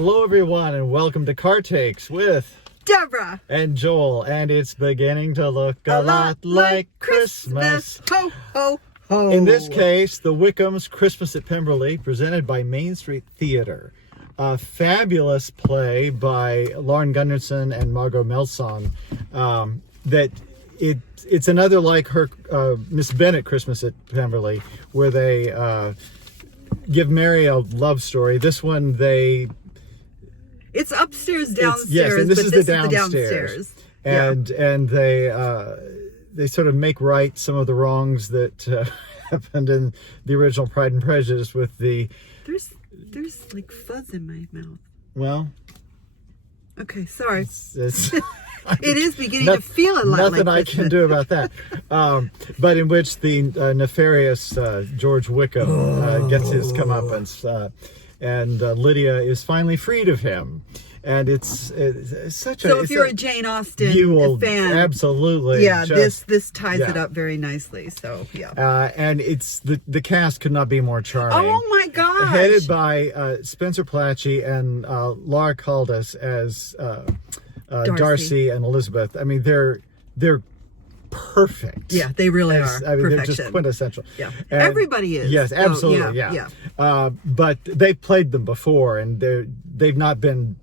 Hello, everyone, and welcome to Car Takes with Deborah and Joel. And it's beginning to look a lot like Christmas. Ho, ho, ho. In this case, the Wickhams' Christmas at Pemberley, presented by Main Street Theater. A fabulous play by Lauren Gunderson and Margot Melcon. It's another like her Miss Bennet Christmas at Pemberley, where they give Mary a love story. This one it's upstairs, downstairs. Yes, and this is the downstairs. downstairs. And they sort of make right some of the wrongs that happened in the original Pride and Prejudice with the... There's like fuzz in my mouth. Well... Okay, sorry. It is beginning to feel a lot nothing like I can do about that. But in which the nefarious George Wickham gets his comeuppance, and Lydia is finally freed of him. And it's such a... So if you're a Jane Austen you will fan... Absolutely. Yeah, this ties it up very nicely. So, yeah. And it's the cast could not be more charming. Oh, my gosh. Headed by Spencer Platchey and Laura Caldas as... Darcy and Elizabeth. I mean, they're perfect. Yeah, they really are. I mean, Perfection. they're just quintessential. Yeah, and everybody is. Yes, absolutely. Yeah. But they've played them before, and they've not been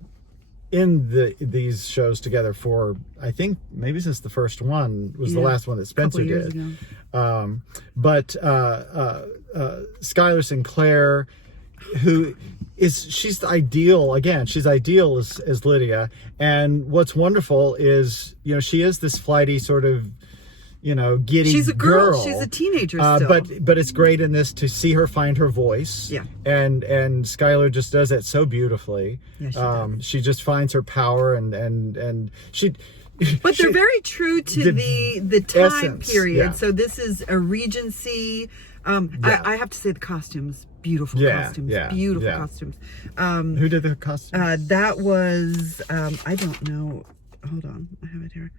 in these shows together for, I think, maybe since the first one was the last one that Spencer did. But Skylar Sinclair, she's the ideal, again, she's ideal as Lydia. And what's wonderful is, she is this flighty sort of, giddy she's a girl. She's a teenager still. But it's great in this to see her find her voice. Yeah. And Skylar just does that so beautifully. Yeah, she does. She just finds her power and she... But they're very true to the time essence, period. yeah. So this is a Regency. I have to say the costumes, beautiful costumes, beautiful costumes. Who did the costumes? That was I don't know. Hold on, I have it here.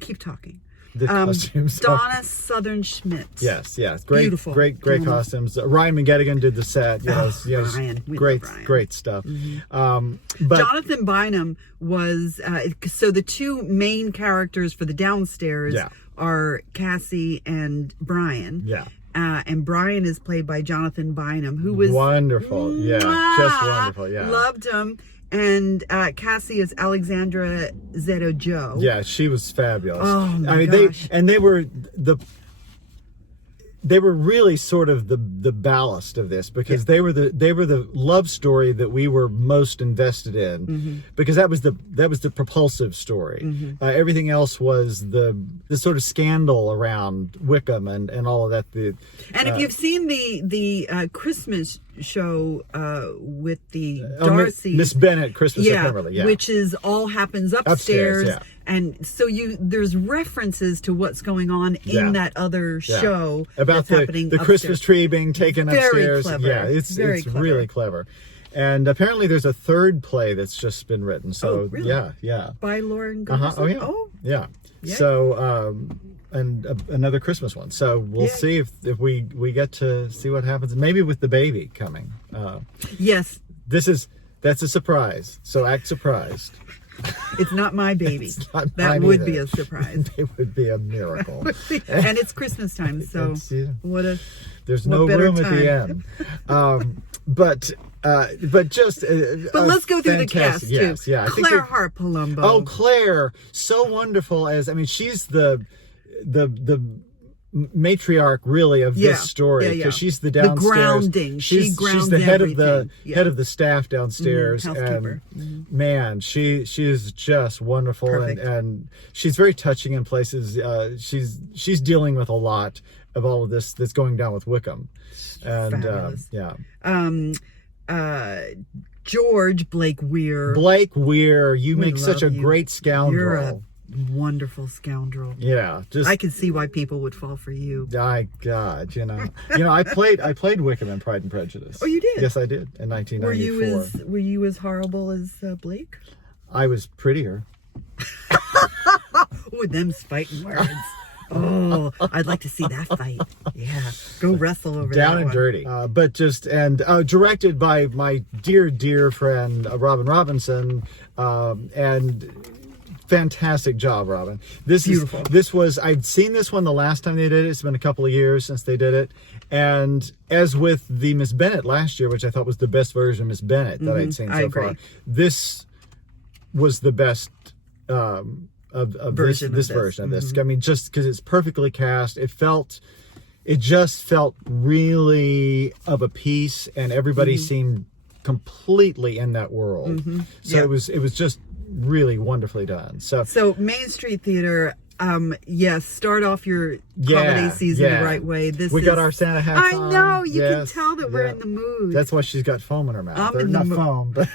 Keep talking. The costumes. Donna Southern Schmidt. Yes, great, beautiful, great costumes. Ryan McGettigan did the set. Ryan, great stuff. Mm-hmm. But Jonathan Bynum was so the two main characters for the downstairs are Cassie and Brian. Yeah. And Brian is played by Jonathan Bynum, who was wonderful. Yeah, just wonderful. Yeah, loved him. And Cassie is Alexandra Zeta-Joe. Yeah, she was fabulous. Oh my gosh. They were really sort of the ballast of this, because they were the love story that we were most invested in, because that was the propulsive story. Everything else was the sort of scandal around Wickham and all of that. And if you've seen the Christmas show with the Darcy, Miss Bennet Christmas at Pemberley, which happens upstairs. And so there's references to what's going on in that other show about the Christmas tree being taken upstairs. Clever. Yeah, it's clever. really clever. And apparently there's a third play that's just been written. So really? yeah. By Lauren Gunderson. Yeah. So and another Christmas one. So we'll see if we get to see what happens. Maybe with the baby coming. Yes. That's a surprise. So act surprised. It's not my baby. That would be a surprise. It would be a miracle. And it's Christmas time, so there's no room at the end. But let's go through the cast too. Yes, yeah. Claire Hart Palumbo. Oh, Claire, so wonderful she's the matriarch really of this story, because she's the downstairs. The grounding. She's the head head of the staff downstairs, housekeeper. And man, she is just wonderful. And she's very touching in places. She's dealing with a lot of all of this that's going down with Wickham, and George Blake Weir. You make such a great scoundrel. You're a wonderful scoundrel. Yeah, I can see why people would fall for you. My God, I played Wickham in Pride and Prejudice. Oh, you did? Yes, I did in 1994. Were you as horrible as Blake? I was prettier. Ooh, them's fighting words. Oh, I'd like to see that fight. Yeah, go wrestle over Down that and one. dirty. But just, and directed by my dear friend, Robin Robinson, and fantastic job, Robin. Beautiful. I'd seen this one the last time they did it. It's been a couple of years since they did it. And as with the Miss Bennett last year, which I thought was the best version of Miss Bennett that I'd seen so far, this was the best of this version of this. I mean, just because it's perfectly cast, it just felt really of a piece, and everybody seemed completely in that world. So it was just really wonderfully done. So Main Street Theater, yes, start off your holiday season the right way. We got our Santa hats on. I know, you can tell that we're in the mood. That's why she's got foam in her mouth. I'm in the not mood. foam, but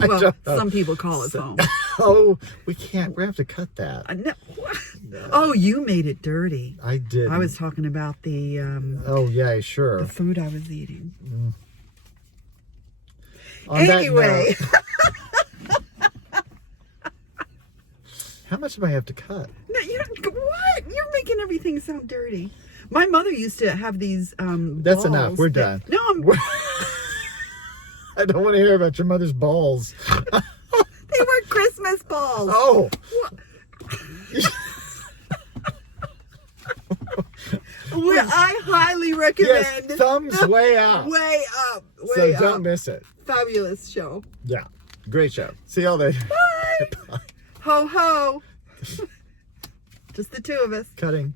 Well, some people call it foam. Oh, we have to cut that. No. Oh, you made it dirty. I did. I was talking about the oh yeah, sure. the food I was eating. On that Anyway. note, how much do I have to cut? No, what? You're making everything sound dirty. My mother used to have these That's balls enough. We're done. No, I don't want to hear about your mother's balls. they were Christmas balls. Oh. Well, I highly recommend. Yes, thumbs way up. Way up. So Way don't up. miss it. Fabulous show. Yeah. Great show. See y'all later. Bye. Ho ho. Just the two of us. Cutting.